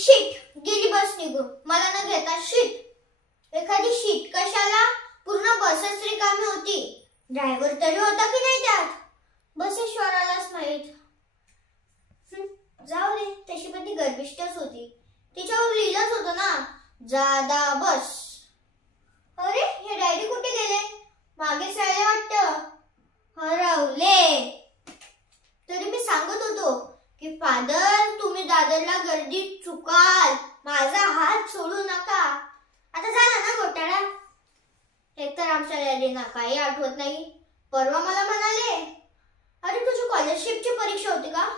Sheet गेली बस निघून, मला न घेता शीट। एखादी शीट कशाला, पूर्ण बसच रिकामी होती, ड्रायव्हर तरी होता की नाही त्यात, बसेश्वरालाच माहित। जाऊ दे, तशी पण ती गर्विष्ठच होती, तिच्यावर लिहिलंच होतं ना, जादा बस। अरे हे डॅडी कुठे गेले, मागे सळले वाटतं, हरवले। तरी मी सांगत होतो की फादर तुम्ही दादरला गर्दीत चुकाल, माझा हात सोडू नका। आता झाला ना घोटाळा। एकतर आमच्या डॅडींना काही आठवत नाही, परवा मला म्हणाले, अरे तुझी स्कॉलरशिपची परीक्षा होती का?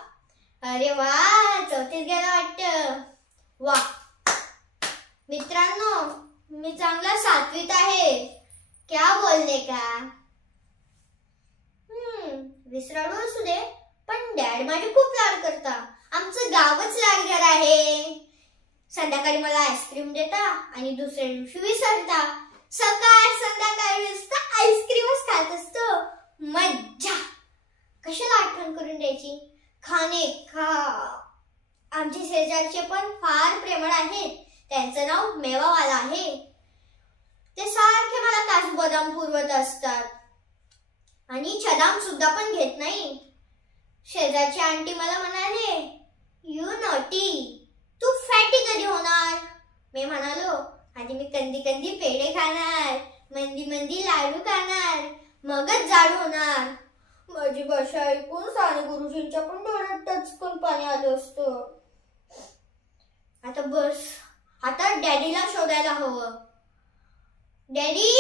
अरे वा, चौथीत गेला वाटतं। वा मित्रांनो, मी चांगला 7वीत आहे, क्या बोलले का? विसराळू असू दे, पण डॅड माझे खूप लाड करता, आमचं गावच लाडघर आहे। संध्याकाळी मला आईस्क्रीम देता आणि दुसऱ्या दिवशी विसरता, सकाळ संध्याकाळ नुसतं आईस्क्रीमच खात असतो, मज्जा। कशाला आठवण करून द्यायची, खाणे खा। आमचे शेजारचे पण फार प्रेमळ आहेत, त्यांचं नाव मेवावाला आहे, ते सारखे मला काजू बदाम पुरवत असतात आणि छदाम सुद्धा पण घेत नाही। शेजारची आंटी मला म्हणाले, यू नॉटी, तू फॅटी कधी होणार? मी म्हणालो, आधी मी कंदी कंदी पेढे खाणार, मंदी मंदी लाडू खाणार, मगच जाड होणार। माझी भाषा ऐकून साने गुरुजींच्या पण डोळ्यात टचकन पाणी आलं असतं। आता बस, आता डॅडीला शोधायला हवं। डॅडी,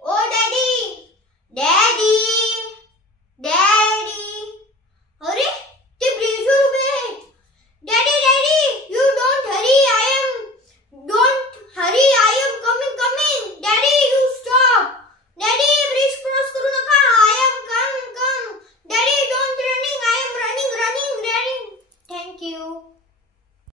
ओ डॅडी, डॅडी, डॅडी, अरे